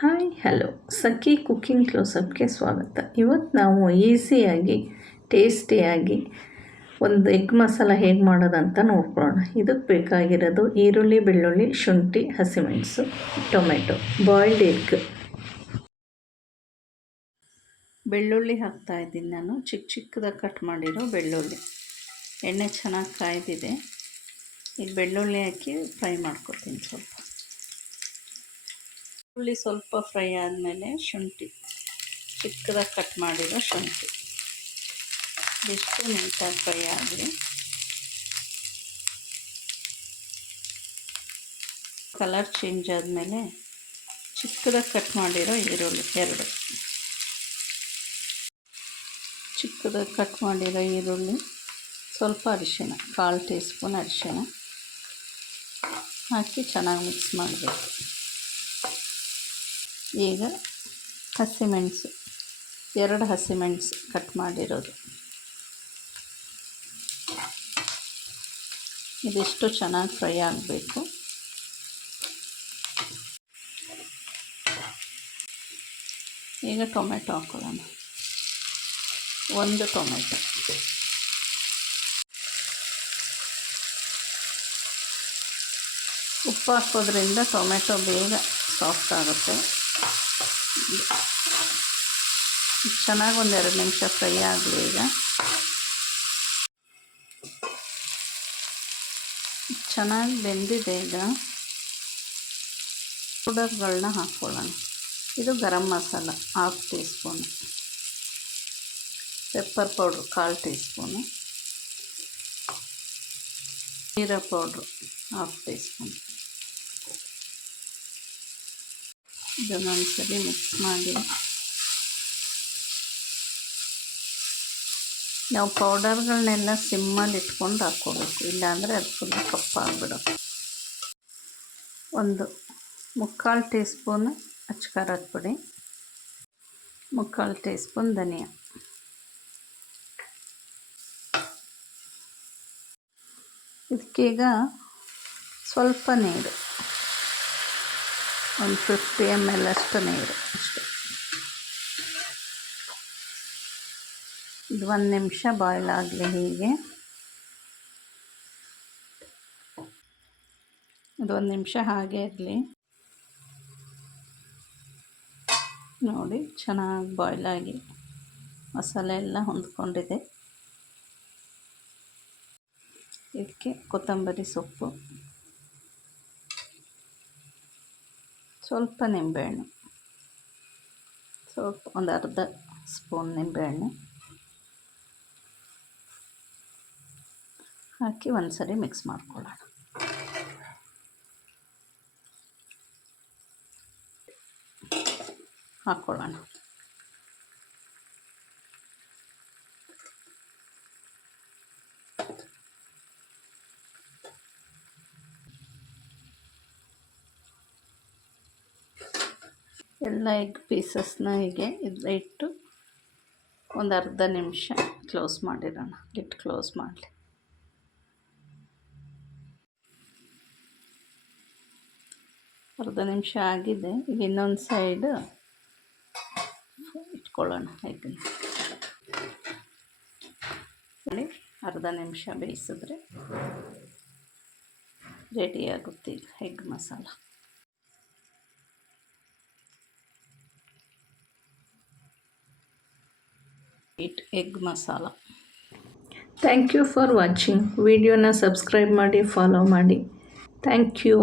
Hi hello ಸಖಿ cooking ಕ್ಲೋಸಪ್ಗೆ ಸ್ವಾಗತ. ಇವತ್ತು ನಾವು ಈಸಿಯಾಗಿ ಟೇಸ್ಟಿಯಾಗಿ ಒಂದು ಎಗ್ ಮಸಾಲ ಹೇಗೆ ಮಾಡೋದಂತ ನೋಡ್ಕೊಳ್ಳೋಣ. ಇದಕ್ಕೆ ಬೇಕಾಗಿರೋದು ಈರುಳ್ಳಿ, ಬೆಳ್ಳುಳ್ಳಿ, ಶುಂಠಿ, ಹಸಿಮೆಣಸು, ಟೊಮೆಟೊ, ಬಾಯ್ಲ್ಡ್ ಎಗ್. ಬೆಳ್ಳುಳ್ಳಿ ಹಾಕ್ತಾಯಿದ್ದೀನಿ ನಾನು, ಚಿಕ್ಕದಾಗಿ ಕಟ್ ಮಾಡಿರೋ ಬೆಳ್ಳುಳ್ಳಿ. ಎಣ್ಣೆ ಚೆನ್ನಾಗಿ ಕಾಯ್ದಿದೆ. ಈಗ ಬೆಳ್ಳುಳ್ಳಿ ಹಾಕಿ ಫ್ರೈ ಮಾಡ್ಕೊತೀನಿ. ಬೆಳ್ಳುಳ್ಳಿ ಸ್ವಲ್ಪ ಫ್ರೈ ಆದಮೇಲೆ ಶುಂಠಿ, ಚಿಕ್ಕದಾಗಿ ಕಟ್ ಮಾಡಿರೋ ಶುಂಠಿ ಇಷ್ಟು ನೀಟಾಗಿ ಫ್ರೈ ಆಗಲಿ. ಕಲರ್ ಚೇಂಜ್ ಆದಮೇಲೆ ಚಿಕ್ಕದಾಗಿ ಕಟ್ ಮಾಡಿರೋ ಈರುಳ್ಳಿ ಚಿಕ್ಕದಾಗಿ ಕಟ್ ಮಾಡಿರೋ ಈರುಳ್ಳಿ, ಸ್ವಲ್ಪ ಅರಿಶಿಣ, 1/4 ಟೀ ಸ್ಪೂನ್ ಅರಿಶಿಣ ಹಾಕಿ ಚೆನ್ನಾಗಿ ಮಿಕ್ಸ್ ಮಾಡಬೇಕು. ಈಗ ಹಸಿಮೆಣಸು, 2 ಹಸಿಮೆಣಸು ಕಟ್ ಮಾಡಿರೋದು, ಇದಿಷ್ಟು ಚೆನ್ನಾಗಿ ಫ್ರೈ ಆಗಬೇಕು. ಈಗ ಟೊಮೆಟೊ ಹಾಕೊಳ್ಳೋಣ, 1 ಟೊಮೆಟೊ. ಉಪ್ಪು ಹಾಕೋದ್ರಿಂದ ಟೊಮೆಟೊ ಬೇಗ ಸಾಫ್ಟ್ ಆಗುತ್ತೆ. ಚೆನ್ನಾಗಿ 1-2 ನಿಮಿಷ ಫ್ರೈ ಆಗಲಿ. ಈಗ ಚೆನ್ನಾಗಿ ಬೆಂದಿದೆ. ಈಗ ಪೌಡರ್ಗಳನ್ನ ಹಾಕ್ಕೊಳ್ಳೋಣ. ಇದು garam masala 1/2 teaspoon, pepper powder 1/4 teaspoon, jeera powder 1/2 teaspoon. ಇದನ್ನೊಂದ್ಸರಿ ಮಿಕ್ಸ್ ಮಾಡಿ. ನಾವು ಪೌಡರ್ಗಳನ್ನೆಲ್ಲ ಸಿಮ್ಮಲ್ಲಿ ಇಟ್ಕೊಂಡು ಹಾಕ್ಕೋಬೇಕು, ಇಲ್ಲಾಂದರೆ ಅದು ಫುಲ್ ಕಪ್ಪಾಗಿಬಿಡುತ್ತೆ. 1/4 ಟೀ ಸ್ಪೂನು ಅಚ್ಚ ಖಾರದ ಪುಡಿ, 1/4 ಟೀ ಸ್ಪೂನ್ ಧನಿಯಾ. ಇದಕ್ಕೀಗ ಸ್ವಲ್ಪ ನೀರು, 50 ml ಅಷ್ಟು ನೀರು ಅಷ್ಟೆ. ಇದು 1 ನಿಮಿಷ ಬಾಯ್ಲ್ ಆಗಲಿ. ಹೀಗೆ ಇದು 1 ನಿಮಿಷ ಹಾಗೆ ಇರಲಿ. ನೋಡಿ, ಚೆನ್ನಾಗಿ ಬಾಯ್ಲ್ ಆಗಿ ಮಸಾಲೆ ಎಲ್ಲ ಹೊಂದ್ಕೊಂಡಿದೆ. ಇದಕ್ಕೆ ಕೊತ್ತಂಬರಿ ಸೊಪ್ಪು, ಸ್ವಲ್ಪ ನಿಂಬೆಹಣ್ಣು, ಸ್ವಲ್ಪ 1/2 ಸ್ಪೂನ್ ನಿಂಬೆಹಣ್ಣು ಹಾಕಿ ಒಂದ್ಸರಿ ಮಿಕ್ಸ್ ಮಾಡ್ಕೊಳ್ಳೋಣ. ಹಾಕ್ಕೊಳ್ಳೋಣ. ಎಲ್ಲ ಎಗ್ ಪೀಸಸ್ನ ಹೀಗೆ ಇಟ್ಟು 1/2 ನಿಮಿಷ ಕ್ಲೋಸ್ ಮಾಡಿರೋಣ. ಲಿಡ್ ಕ್ಲೋಸ್ ಮಾಡಲಿ. ಅರ್ಧ ನಿಮಿಷ ಆಗಿದೆ. ಈಗ ಇನ್ನೊಂದು ಸೈಡ್ ಇಟ್ಕೊಳ್ಳೋಣ ಎಗ್ನ. ಅರ್ಧ ನಿಮಿಷ ಬೇಯಿಸಿದ್ರೆ ರೆಡಿ ಆಗುತ್ತೆ ಈಗ egg masala. Egg masala. Thank you for watching. ವಿಡಿಯೋನ ಸಬ್ಸ್ಕ್ರೈಬ್ ಮಾಡಿ, ಫಾಲೋ ಮಾಡಿ. Thank you.